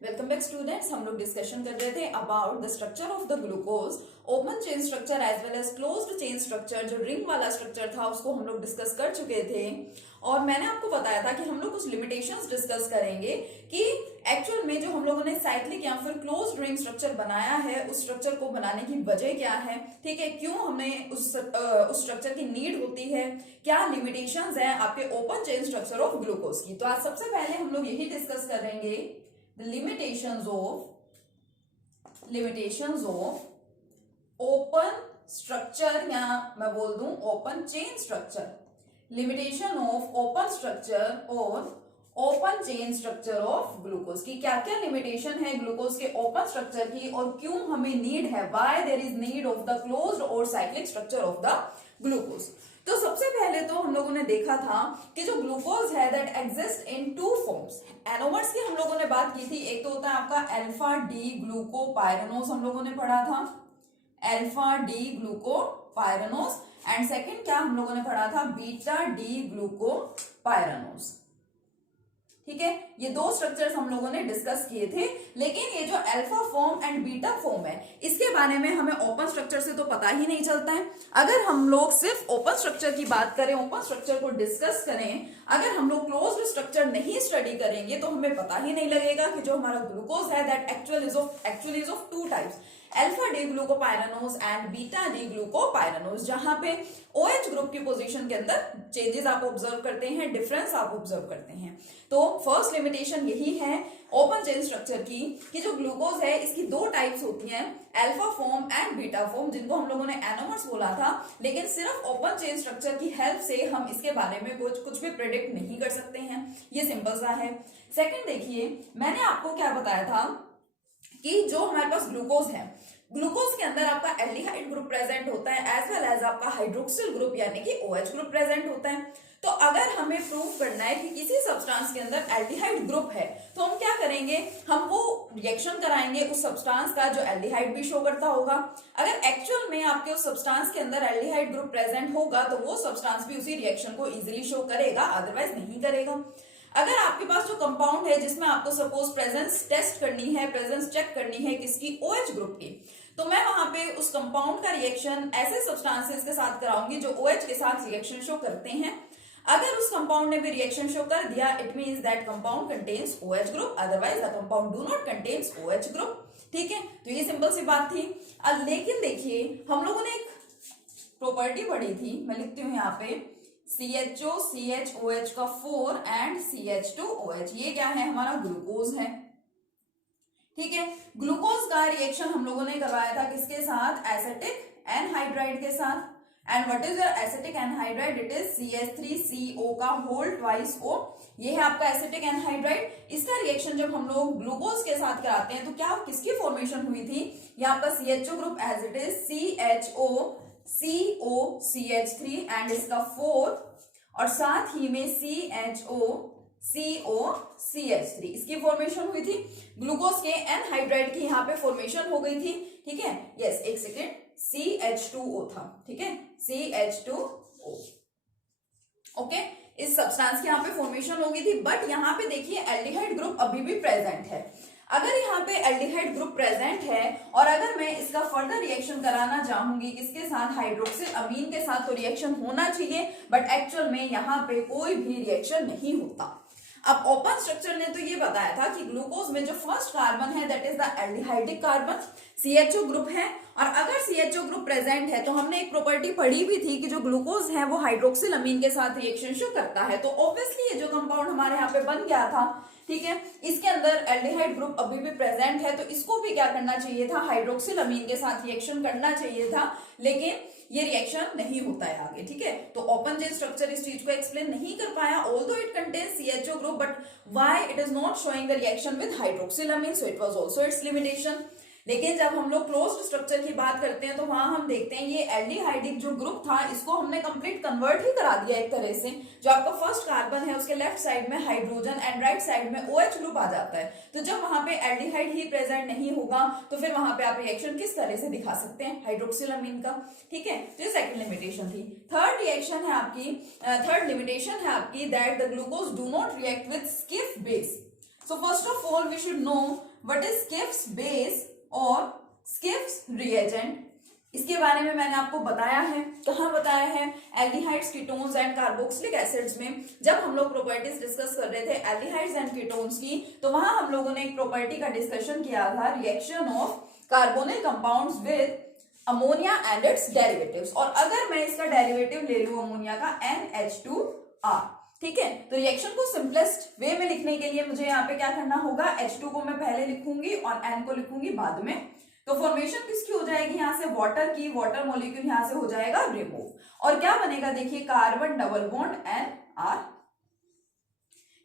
Welcome back students. हम लोग discussion कर रहे थे about the structure of the glucose, open chain structure as well as closed chain structure. जो ring वाला स्ट्रक्चर था उसको हम लोग डिस्कस कर चुके थे और मैंने आपको बताया था कि हम लोग कुछ लिमिटेशंस डिस्कस करेंगे कि एक्चुअल में जो हम लोगों ने साइक्लिक या फिर क्लोज्ड रिंग स्ट्रक्चर बनाया है उस स्ट्रक्चर को बनाने की वजह क्या है, ठीक है, क्यों हमें उस स्ट्रक्चर की नीड होती है, क्या लिमिटेशंस है आपके open chain structure of glucose की। तो आज सबसे पहले हम लोग यही डिस्कस करेंगे limitations of open structure या मैं बोल दूं open chain structure. Limitation of open structure और open chain structure of glucose की क्या क्या लिमिटेशन है ग्लूकोज के ओपन स्ट्रक्चर की और क्यों हमें नीड है, why there is need of the closed और cyclic structure of the glucose. तो सबसे पहले तो हम लोगों ने देखा था कि जो ग्लूकोज है that exist in two forms. Anomers की हम लोगों ने बात की थी, एक तो होता है आपका अल्फा डी ग्लूकोपाइरानोज, हम लोगों ने पढ़ा था alpha D glucopyranose, and second क्या हम लोगों ने पढ़ा था बीटा डी ग्लूकोपाइरानोज। ठीक है, ये दो स्ट्रक्चर्स हम लोगों ने डिस्कस किए थे। लेकिन ये जो alpha form and beta form है इसके बारे में हमें ओपन स्ट्रक्चर से तो पता ही नहीं चलता है। अगर हम लोग सिर्फ ओपन स्ट्रक्चर की बात करें, ओपन स्ट्रक्चर को डिस्कस करें, अगर हम लोग क्लोज्ड स्ट्रक्चर नहीं स्टडी करेंगे तो हमें पता ही नहीं लगेगा कि जो हमारा ग्लूकोज है that actually is of two types, alpha D glucopyranose and beta D glucopyranose, जहां पे OH ग्रुप की पोजीशन के अंदर चेंजेस आप ऑब्जर्व करते हैं, डिफरेंस आप ऑब्जर्व करते हैं। तो फर्स्ट लिमिटेशन यही है ओपन चेन स्ट्रक्चर की कि जो ग्लूकोज है इसकी दो टाइप्स होती हैं, alpha form and beta form, जिनको हम लोगों ने एनोमर्स बोला था। लेकिन सिर्फ ओपन चेन स्ट्रक्चर की हेल्प से हम इसके बारे में कुछ भी प्रेडिक्ट नहीं कर सकते हैं, ये सिंपल सा है। सेकंड देखिए, मैंने आपको क्या बताया था कि जो हमारे पास ग्लूकोज है, ग्लूकोज के अंदर आपका एल्डिहाइड ग्रुप प्रेजेंट होता है एज वेल एज आपका हाइड्रोक्सिल ग्रुप यानी कि OH ग्रुप प्रेजेंट होता है। तो अगर हमें प्रूव करना है कि किसी सब्सटेंस के अंदर एल्डिहाइड ग्रुप है तो हम क्या करेंगे, हम वो रिएक्शन कराएंगे उस सब्सटेंस का जो एल्डिहाइड भी शो करता होगा। अगर एक्चुअल में आपके उस सब्सटेंस के अंदर एल्डिहाइड ग्रुप प्रेजेंट होगा तो वो सब्सटेंस भी उसी रिएक्शन को इजिली शो करेगा, अदरवाइज नहीं करेगा। अगर आपके पास जो कंपाउंड है जिसमें आपको सपोज प्रेजेंस टेस्ट करनी है, प्रेजेंस चेक करनी है किसकी, OH ग्रुप की, तो मैं वहां पे उस कंपाउंड का रिएक्शन ऐसे सब्सटेंसेस के साथ कराऊंगी जो OH के साथ रिएक्शन शो करते हैं। अगर उस कंपाउंड ने भी रिएक्शन शो कर दिया it means that compound contains OH group, otherwise the compound do not contains OH group. ठीक है, तो ये सिंपल सी बात थी। लेकिन देखिए हम लोगों ने एक प्रॉपर्टी पढ़ी थी, मैं लिखती हूँ यहाँ पे CHO CHOH का 4 एंड CH2OH, ये क्या है, हमारा ग्लूकोज है। ठीक है, ग्लूकोज का रिएक्शन हम लोगों ने करवाया था किसके साथ, एसिटिक एनहाइड्राइड के साथ। And what is your acetic anhydride, it is CH3CO का होल ट्वाइस O, ये है आपका एसिटिक एनहाइड्राइड। इसका रिएक्शन जब हम लोग ग्लूकोज के साथ कराते हैं तो क्या किसकी फॉर्मेशन हुई थी, ये आपका CHO group as it is CHO CO CH3 and इसका 4 और साथ ही में CHO CO CH3, इसकी फॉर्मेशन हुई थी। ग्लूकोज के एनहाइड्राइड की यहाँ पे फॉर्मेशन हो गई थी। ठीक है, यस, एक सेकेंड, CH2O था। ठीक है, CH2O, ओके, इस सब्सटेंस की यहाँ पे फॉर्मेशन हो गई थी। बट यहाँ पे देखिए एल्डिहाइड ग्रुप अभी भी प्रेजेंट है। अगर यहाँ पे एल्डिहाइड ग्रुप प्रेजेंट है और अगर मैं इसका फर्दर रिएक्शन कराना चाहूंगी किसके साथ, हाइड्रोक्सिल अमीन के साथ, तो रिएक्शन होना चाहिए, बट एक्चुअल में यहाँ पे कोई भी रिएक्शन नहीं होता। अब ओपन स्ट्रक्चर ने तो ये बताया था कि ग्लूकोज में जो फर्स्ट कार्बन है that is the aldehydic carbon, CHO group है, और अगर CHO ग्रुप प्रेजेंट है तो हमने एक प्रॉपर्टी पढ़ी भी थी कि जो ग्लूकोज है वो हाइड्रोक्सिल अमीन के साथ रिएक्शन शो करता है। तो ऑब्वियसली ये जो कंपाउंड हमारे यहाँ पे बन गया था, ठीक है, इसके अंदर एल्डिहाइड ग्रुप अभी भी प्रेजेंट है, तो इसको भी क्या करना चाहिए था, हाइड्रोक्सिल अमीन के साथ रिएक्शन करना चाहिए था, लेकिन ये रिएक्शन नहीं होता है आगे। ठीक है, तो ओपन चेन स्ट्रक्चर इस चीज को एक्सप्लेन नहीं कर पाया, although it contains CHO group, but why it is not showing the reaction with hydroxylamine, so it was also its limitation. लेकिन जब हम लोग क्लोज्ड स्ट्रक्चर की बात करते हैं तो वहां हम देखते हैं ये एल्डिहाइडिक जो ग्रुप था इसको हमने कंप्लीट कन्वर्ट ही करा दिया एक तरह से। जो आपका फर्स्ट कार्बन है उसके लेफ्ट साइड में हाइड्रोजन एंड राइट साइड में OH ग्रुप आ जाता है। तो जब वहां पे एल्डिहाइड ही प्रेजेंट नहीं होगा तो फिर वहां पे आप रिएक्शन किस तरह से दिखा सकते हैं, हाइड्रोक्सिल अमीन का। ठीक है, तो ये सेकंड लिमिटेशन थी। थर्ड रिएक्शन है आपकी, थर्ड लिमिटेशन है आपकी that the glucose do not react with Schiff base. So first of all we should know what is Schiff's base और स्किफ्स रिएजेंट, इसके बारे में मैंने आपको बताया है। कहाँ बताया है? Aldehydes, ketones and carboxylic acids में जब हम लोग प्रॉपर्टीज डिस्कस कर रहे थे एल्डिहाइड्स एंड कीटोन्स की, तो वहां हम लोगों ने एक प्रॉपर्टी का डिस्कशन किया था, reaction of carbonyl compounds with ammonia and it's derivatives. और अगर मैं इसका डेरिवेटिव ले लूं अमोनिया का NH2R, ठीक है, तो रिएक्शन को सिंपलेस्ट वे में लिखने के लिए मुझे यहाँ पे क्या करना होगा, H2 को मैं पहले लिखूंगी और N को लिखूंगी बाद में। तो फॉर्मेशन किसकी हो जाएगी यहाँ से, वाटर की, वाटर मॉलिक्यूल यहाँ से हो जाएगा रिमूव और क्या बनेगा देखिए, कार्बन डबल बॉन्ड NR।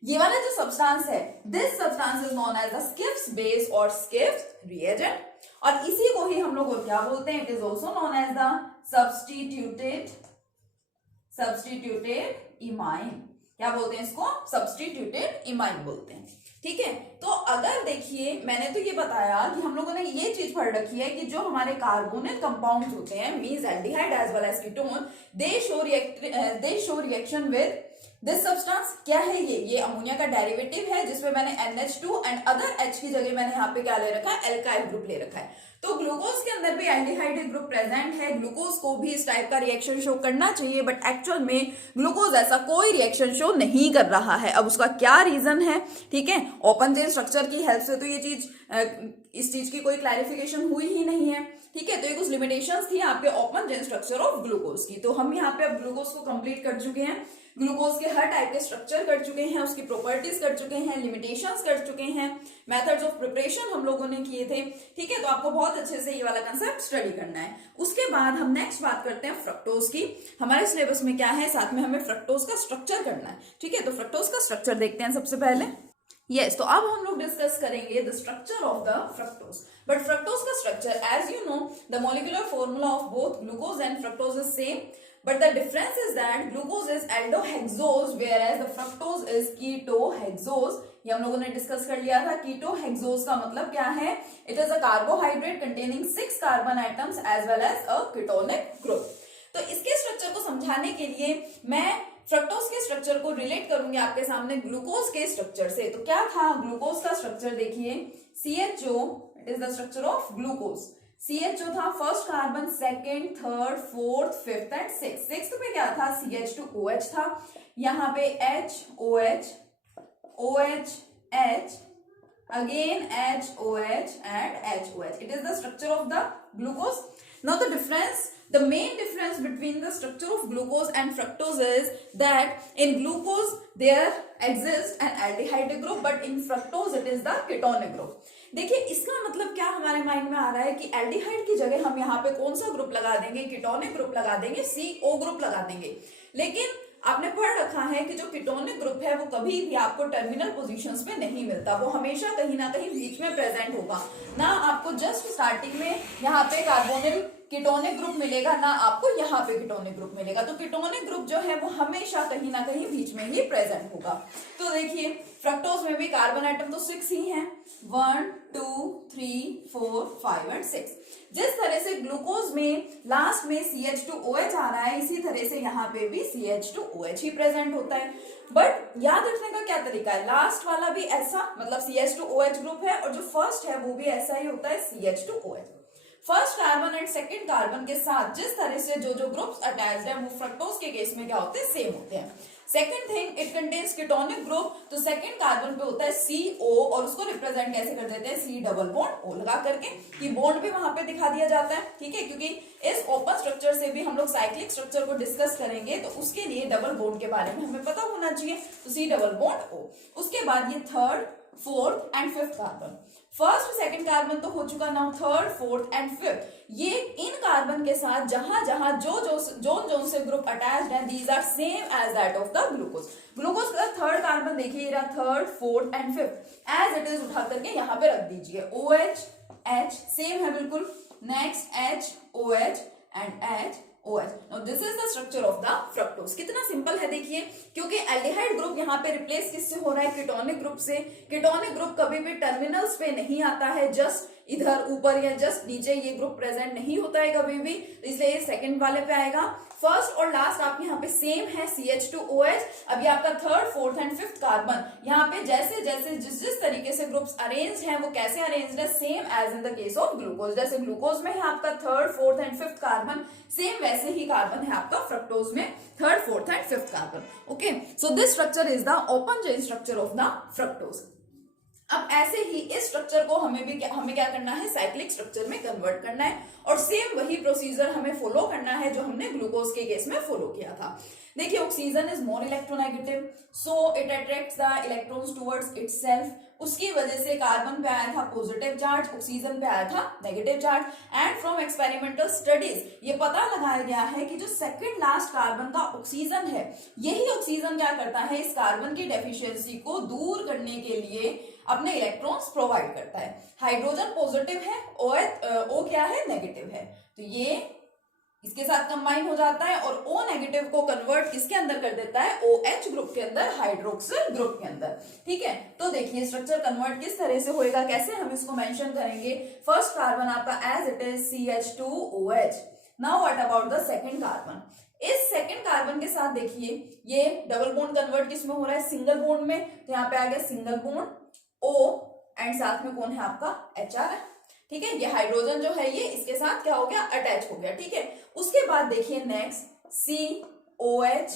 ये वाला जो सब्सटेंस है, this substance is known as the Schiff's base और स्किफ्स रिएजेंट, और इसी को ही हम लोग और क्या बोलते हैं, it is also known as the substituted imine. क्या बोलते हैं इसको? सब्स्टिट्यूटेड इमाइन बोलते हैं, ठीक है। तो अगर देखिए मैंने तो ये बताया कि हम लोगों ने ये चीज पढ़ रखी है कि जो हमारे कार्बोनिल कंपाउंड्स होते हैं, means aldehyde as well as ketone, they show reaction with this substance. क्या है ये अमोनिया का डेरिवेटिव है जिसमें मैंने NH2 एंड अदर H की जगह मैंने यहाँ पे क्या ले रखा है, एल्काइल ग्रुप ले रखा है। तो ग्लूकोज के अंदर भी एल्डिहाइड ग्रुप प्रेजेंट है, ग्लूकोज को भी इस टाइप का रिएक्शन शो करना चाहिए, बट एक्चुअल में ग्लूकोज ऐसा कोई रिएक्शन शो नहीं कर रहा है। अब उसका क्या रीजन है, ठीक है, ओपन चेन स्ट्रक्चर की हेल्प से तो ये चीज, इस चीज की कोई क्लैरिफिकेशन हुई ही नहीं है, ठीक है। तो ये कुछ लिमिटेशंस थी आपके open chain structure of glucose की। तो हम यहाँ पे अब ग्लूकोज को कंप्लीट कर चुके हैं, ग्लूकोज के हर टाइप के स्ट्रक्चर कर चुके हैं, उसकी प्रॉपर्टीज कर चुके हैं, लिमिटेशंस कर चुके हैं, मेथड्स ऑफ प्रिपरेशन हम लोगों ने किए थे, ठीक है। तो आपको बहुत अच्छे से ये वाला कंसेप्ट स्टडी करना है। उसके बाद हम नेक्स्ट बात करते हैं फ्रक्टोज की। हमारे सिलेबस में क्या है, साथ में हमें फ्रक्टोज का स्ट्रक्चर करना है, ठीक है। तो फ्रक्टोज का स्ट्रक्चर देखते हैं सबसे पहले। यस, तो अब हम लोग डिस्कस करेंगे the structure of the fructose. But fructose का structure, as you know, the molecular formula of both glucose and fructose is same, but the difference is that glucose is aldohexose whereas the fructose is ketohexose। ये हम लोगों ने discuss कर लिया था। ketohexose का मतलब क्या है, it is a carbohydrate containing 6 carbon atoms as well as a ketonic group। तो इसके स्ट्रक्चर को समझाने के लिए मैं फ्रक्टोज के स्ट्रक्चर को रिलेट करूंगी आपके सामने ग्लूकोज के स्ट्रक्चर से। तो क्या था ग्लूकोज का स्ट्रक्चर, देखिए CHO, it is the structure of glucose. CHO था first carbon, second, third, fourth, fifth and sixth. Sixth पे क्या था, CH2OH था, यहाँ पे HOH, OH, H, again HOH and HOH. It is the structure of the glucose. Now the main difference between the structure of glucose and fructose is that in glucose there exists an aldehyde group, but in fructose it is the ketonic group. देखिए इसका मतलब क्या हमारे mind में आ रहा है कि aldehyde की जगह हम यहाँ पे कौन सा ग्रुप लगा देंगे, कीटोनिक ग्रुप लगा देंगे, CO ग्रुप लगा देंगे। लेकिन आपने पढ़ रखा है कि जो कीटोनिक ग्रुप है वो कभी भी आपको टर्मिनल पोजीशंस पे नहीं मिलता, वो हमेशा कहीं ना कहीं बीच में प्रेजेंट होगा। ना आपको जस्ट स्टार्टिंग में यहाँ पे कार्बोनिल कीटोनिक ग्रुप मिलेगा, ना आपको यहाँ पे कीटोनिक ग्रुप मिलेगा। तो कीटोनिक ग्रुप जो है वो हमेशा कहीं ना कहीं बीच में ही प्रेजेंट होगा। तो देखिए फ्रक्टोज में भी कार्बन आइटम तो 6 ही हैं, 1 2 3 4 5 एंड 6। जिस तरह से ग्लूकोज में लास्ट में CH2OH आ रहा है, इसी तरह से यहाँ पे भी CH2OH ही प्रेजेंट होता है। बट याद रखने का क्या तरीका है, लास्ट वाला भी ऐसा, मतलब CH2OH ग्रुप है, और जो फर्स्ट है वो भी ऐसा ही होता है, CH2OH। First carbon and second carbon के साथ जिस तरह से जो ग्रुप्स अटैच्ड है वो फ्रक्टोज के केस में क्या होते हैं, सेम होते हैं। Second thing, it contains ketonic group, तो सेकंड कार्बन पे होता है CO, और उसको रिप्रेजेंट कैसे कर देते हैं, C डबल बॉन्ड O लगा करके, कि बॉन्ड भी वहां पे दिखा दिया जाता है, ठीक है। क्योंकि इस ओपन स्ट्रक्चर से भी हम लोग साइक्लिक स्ट्रक्चर को डिस्कस करेंगे, तो उसके लिए डबल बॉन्ड के बारे में हमें पता होना चाहिए, तो C डबल बॉन्ड O। उसके बाद ये third, fourth and fifth carbon, first second carbon तो हो चुका, now third, fourth and fifth, ये इन कार्बन के साथ जहां जहां जो से ग्रुप अटैच्ड है, these are same as that of the glucose. Glucose का थर्ड कार्बन देखिए, रहा third, fourth and fifth, as it is उठा करके यहाँ पे रख दीजिए, OH, H सेम है बिल्कुल, next HOH and HOH। Now this is the structure of the fructose। कितना सिंपल है देखिए, क्योंकि एल्डिहाइड ग्रुप यहाँ पे रिप्लेस किससे हो रहा है, कीटोनिक ग्रुप से। कीटोनिक ग्रुप कभी भी टर्मिनल्स पे नहीं आता है, जस्ट इधर ऊपर या जस्ट नीचे ये ग्रुप प्रेजेंट नहीं होता है कभी भी, तो इसलिए ये सेकंड वाले पे आएगा। फर्स्ट और लास्ट आपके यहाँ पे सेम है CH2OH। अभी आपका third, fourth and fifth carbon यहाँ पे जैसे जैसे जिस तरीके से ग्रुप्स अरेंज हैं वो कैसे अरेंज्ड है, same as in the case of glucose. जैसे ग्लूकोज में है आपका third, fourth and fifth carbon, same वैसे ही कार्बन है आपका फ्रक्टोज में third, fourth and fifth carbon. Okay, so this structure is the open chain structure of the fructose. अब ऐसे ही इस स्ट्रक्चर को हमें क्या करना है, साइक्लिक स्ट्रक्चर में कन्वर्ट करना है, और सेम वही प्रोसीजर हमें फॉलो करना है जो हमने ग्लूकोज के केस में फॉलो किया था। देखिए, oxygen is more electronegative, so it attracts the electrons towards itself. उसकी वजह से कार्बन पे आया था पॉजिटिव चार्ज, ऑक्सीजन पे आया था negative charge. And from experimental studies ये पता लगाया गया है कि जो सेकंड लास्ट कार्बन का ऑक्सीजन है, यही ऑक्सीजन क्या करता है, इस कार्बन की डेफिशिएंसी को दूर करने के लिए अपने इलेक्ट्रॉन्स प्रोवाइड करता है। हाइड्रोजन पॉजिटिव है, O क्या है, नेगेटिव है, तो ये इसके साथ कंबाइन हो जाता है और O नेगेटिव को कन्वर्ट किसके अंदर कर देता है, OH ग्रुप के अंदर, हाइड्रोक्सिल ग्रुप के अंदर। ठीक है, तो देखिए स्ट्रक्चर कन्वर्ट किस तरह से होएगा, कैसे हम इसको मेंशन करेंगे। फर्स्ट कार्बन आपका as it is CH2OH। Now what about the second carbon. इस सेकंड कार्बन के साथ देखिए ये डबल बॉन्ड कन्वर्ट किसमें हो रहा है, सिंगल बॉन्ड में, तो यहाँ पे आ गया सिंगल बॉन्ड O एंड साथ में कौन है आपका HR है। ठीक है, ये हाइड्रोजन जो है ये इसके साथ क्या हो गया, अटैच हो गया। ठीक है, उसके बाद देखिए next COH,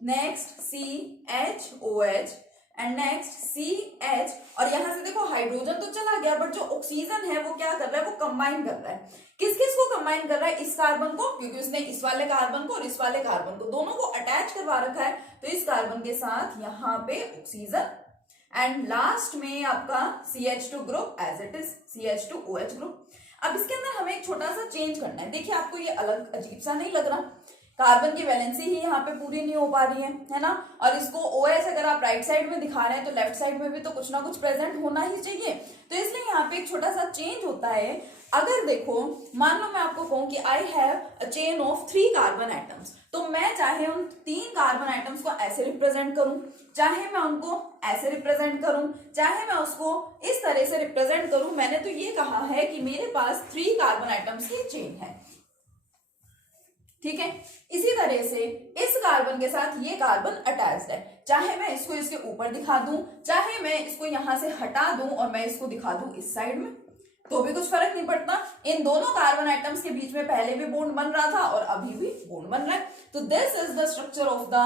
next CHOH and next CH, और यहां से देखो हाइड्रोजन तो चला गया बट जो ऑक्सीजन है वो क्या कर रहा है, वो कंबाइन कर रहा है। किस किस को कंबाइन कर रहा है, इस कार्बन को, क्योंकि उसने इस वाले कार्बन को और इस वाले कार्बन को दोनों को अटैच करवा रखा है, तो इस कार्बन के साथ यहाँ पे ऑक्सीजन, एंड लास्ट में आपका CH2 group as it is CH2OH group. अब इसके अंदर हमें एक छोटा सा चेंज करना है। देखिए आपको ये अलग अजीब सा नहीं लग रहा, कार्बन की वैलेंसी ही यहाँ पे पूरी नहीं हो पा रही है ना, और इसको OH अगर आप राइट साइड में दिखा रहे हैं तो लेफ्ट साइड में भी तो कुछ ना कुछ प्रेजेंट होना ही चाहिए, तो इसलिए यहाँ पे एक छोटा सा चेंज होता है। अगर देखो मान लो मैं आपको कहूं कि I have a chain of 3 carbon atoms, तो मैं चाहे उन 3 कार्बन एटम्स को ऐसे रिप्रेजेंट करूं, चाहे मैं उनको ऐसे रिप्रेजेंट करूं, चाहे मैं उसको इस तरह से रिप्रेजेंट करूं, मैंने तो ये कहा है कि मेरे पास 3 कार्बन एटम्स की चेन है। ठीक है, इसी तरह से इस कार्बन के साथ ये कार्बन अटैच्ड है, चाहे मैं इसको इसके ऊपर दिखा दूं, चाहे मैं इसको यहां से हटा दूं और मैं इसको दिखा दूं इस साइड में, तो भी कुछ फर्क नहीं पड़ता। इन दोनों कार्बन एटम्स के बीच में पहले भी बॉन्ड बन रहा था और अभी भी बॉन्ड बन रहा है। तो this is the structure of the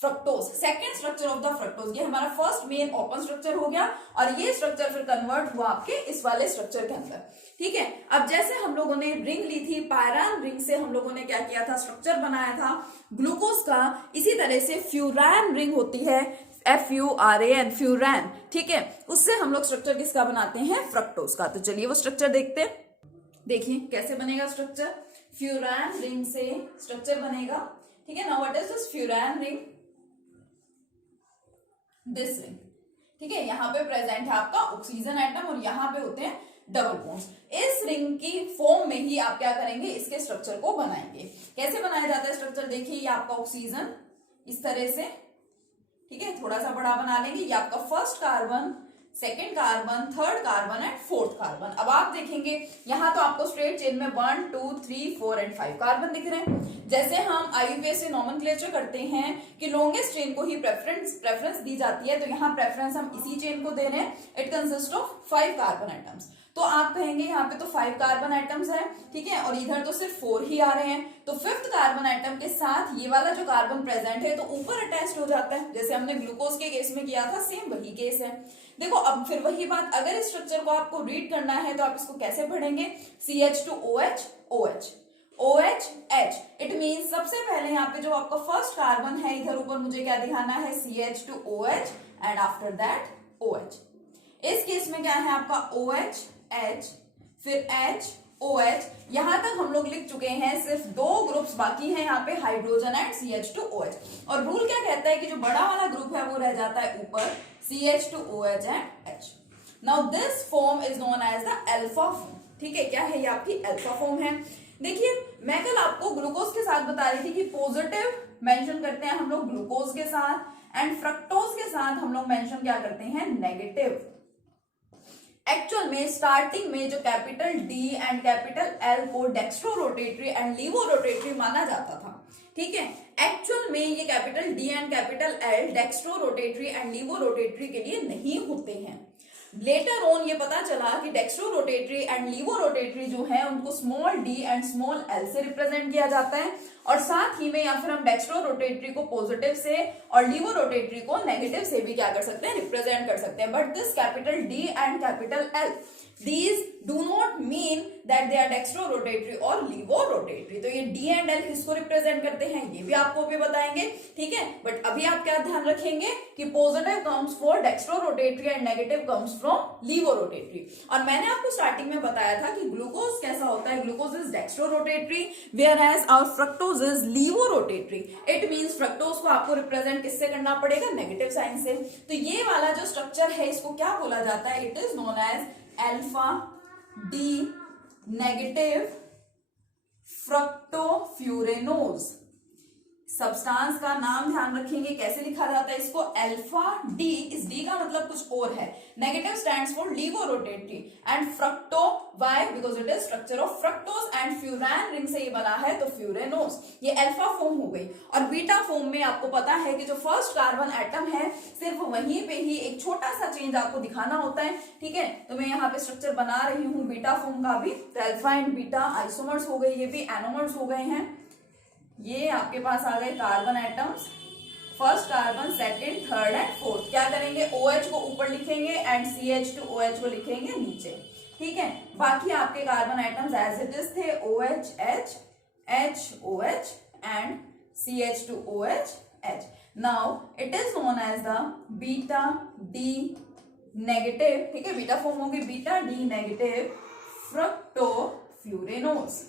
fructose, second structure of the fructose. ये हमारा फर्स्ट मेन ओपन स्ट्रक्चर हो गया और ये स्ट्रक्चर फिर कन्वर्ट हुआ आपके इस वाले स्ट्रक्चर के अंदर। ठीक है, अब जैसे हम लोगों ने रिंग ली थी, पायरान रिंग से हम लोगों ने क्या किया था, स्ट्रक्चर बनाया था ग्लूकोज का, इसी तरह से फ्यूरान रिंग होती है, FURAN, फ्यूरान। ठीक है, उससे हम लोग स्ट्रक्चर किसका बनाते हैं, फ्रक्टोज का। तो चलिए वो स्ट्रक्चर देखते हैं। देखिए कैसे बनेगा स्ट्रक्चर, फ्यूरान रिंग से स्ट्रक्चर बनेगा। ठीक है, now what is this furan ring, this ring. ठीक है, यहाँ पे प्रेजेंट है आपका ऑक्सीजन एटम और यहाँ पे होते हैं डबल बॉन्ड्स। इस रिंग की फॉर्म में ही आप क्या करेंगे, इसके स्ट्रक्चर को बनाएंगे। कैसे बनाया जाता है स्ट्रक्चर, देखिए ये आपका ऑक्सीजन इस तरह से, ठीक है, थोड़ा सा बड़ा बना लेंगे, ये आपका first carbon, second carbon, third carbon and fourth carbon. अब आप देखेंगे यहां तो आपको स्ट्रेट चेन में 1 2 3 4 एंड 5 कार्बन दिख रहे हैं। जैसे हम IUPAC से नॉमेनक्लेचर करते हैं कि लॉन्गेस्ट चेन को ही प्रेफरेंस दी जाती है, तो यहाँ प्रेफरेंस हम इसी चेन को दे रहे हैं। It consist of 5 carbon atoms, तो आप कहेंगे यहाँ पे तो 5 कार्बन एटम्स है, ठीक है, और इधर तो सिर्फ 4 ही आ रहे हैं, तो फिफ्थ कार्बन एटम के साथ ये वाला जो कार्बन प्रेजेंट है तो ऊपर अटैच्ड हो जाता है, जैसे हमने ग्लूकोज के केस में किया था, सेम वही केस है। देखो अब फिर वही बात, अगर इस स्ट्रक्चर को आपको रीड करना है तो आप इसको कैसे पढ़ेंगे, CH2OH OH OH H, it mean सबसे पहले यहाँ पे जो आपका फर्स्ट कार्बन है इधर ऊपर मुझे क्या दिखाना है, CH2OH and after that OH। इस केस में क्या है आपका OH H, फिर H OH। यहां तक हम लोग लिख चुके हैं, सिर्फ 2 ग्रुप्स बाकी हैं यहाँ पे, हाइड्रोजन एंड CH2OH। और रूल क्या कहता है कि जो बड़ा वाला ग्रुप है वो रह जाता है ऊपर, CH2OH and H। Now this form is known as the alpha form. ठीक है, क्या है ये आपकी अल्फा फॉर्म है। देखिए मैं कल आपको ग्लूकोज के साथ बता रही थी कि पॉजिटिव मेंशन करते हैं हम लोग ग्लूकोज के साथ, एंड फ्रक्टोज के साथ हम लोग मेंशन क्या करते हैं, नेगेटिव। एक्चुअल में स्टार्टिंग में जो capital D and capital L को dextro rotatory and levo rotatory माना जाता था, ठीक है। एक्चुअल में ये capital D and capital L dextro rotatory and levo rotatory के लिए नहीं होते हैं। लेटर ऑन ये पता चला कि dextro rotatory and levo rotatory जो है उनको small d and small l से रिप्रेजेंट किया जाता है, और साथ ही में या फिर हम डेक्स्ट्रो रोटेटरी को पॉजिटिव से और लीवो रोटेटरी को नेगेटिव से भी क्या कर सकते हैं, रिप्रेजेंट कर सकते हैं। But this capital D and capital L, these do not mean that they are dextro-rotatory or levo-rotatory। तो ये D एंड L किसको रिप्रेजेंट करते हैं ये भी आपको भी बताएंगे, ठीक है। बट अभी आप क्या ध्यान रखेंगे कि positive comes for dextro rotatory and negative comes from levo rotatory. और मैंने आपको स्टार्टिंग में बताया था कि ग्लूकोज कैसा होता है, glucose is dextro rotatory whereas our fructose is levo rotatory. It means fructose को आपको रिप्रेजेंट किससे करना पड़ेगा, नेगेटिव साइन से। तो ये वाला जो स्ट्रक्चर है इसको क्या बोला जाता है, it is known as alpha D negative fructofuranose. Substance का नाम ध्यान रखेंगे कैसे लिखा जाता है इसको, अल्फा डी, इस डी का मतलब कुछ और है, negative stands for levo rotatory and fructo, why, because it is structure of fructose and furan ring से ये बना है तो फ्यूरेनोज। ये अल्फा फॉर्म हो गई। और बीटा फॉर्म में आपको पता है कि जो फर्स्ट कार्बन एटम है सिर्फ वहीं पे ही एक छोटा सा चेंज आपको दिखाना होता है, ठीक है। तो मैं यहाँ पे स्ट्रक्चर बना रही हूँ बीटा फॉर्म का भी, तो अल्फा एंड बीटा आइसोमर्स हो गए, ये भी एनोमर्स हो गए हैं। ये आपके पास आ गए carbon atoms, first carbon, second, third and fourth. क्या करेंगे, OH को ऊपर लिखेंगे एंड CH2OH को लिखेंगे नीचे, ठीक है। बाकी आपके carbon atoms as it is थे, OH, H, HOH and CH2OH, H। Now it is known as the beta D negative, ठीक है, बीटा फॉर्म होगी बीटा डी नेगेटिव फ्रक्टोफ्यूरेनोज,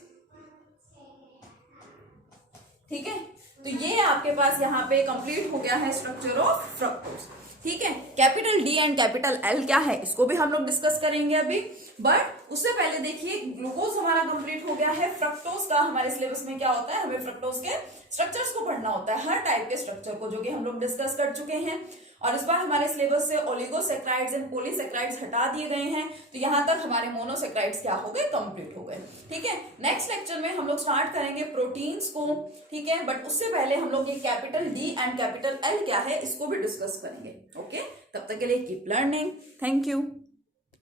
ठीक है। तो ये आपके पास यहाँ पे कंप्लीट हो गया है स्ट्रक्चर ऑफ फ्रक्टोज, ठीक है। Capital D and capital L क्या है इसको भी हम लोग डिस्कस करेंगे अभी, बट उससे पहले देखिए ग्लूकोज हमारा कंप्लीट हो गया है। फ्रक्टोज का हमारे सिलेबस में क्या होता है, हमें फ्रक्टोज के स्ट्रक्चर्स को पढ़ना होता है, हर टाइप के स्ट्रक्चर को, जो कि हम लोग डिस्कस कर चुके हैं। और इस बार हमारे सिलेबस से ओलिगोसेक्राइड्स एंड पॉलीसेक्राइड्स हटा दिए गए हैं, तो यहां तक हमारे मोनोसेक्राइड्स क्या हो गए, कंप्लीट हो गए, ठीक है। नेक्स्ट लेक्चर में हम लोग स्टार्ट करेंगे प्रोटीन्स को, ठीक है। बट उससे पहले हम लोग ये capital D and capital L क्या है इसको भी डिस्कस करेंगे, ओके। तब तक के लिए कीप लर्निंग, थैंक यू।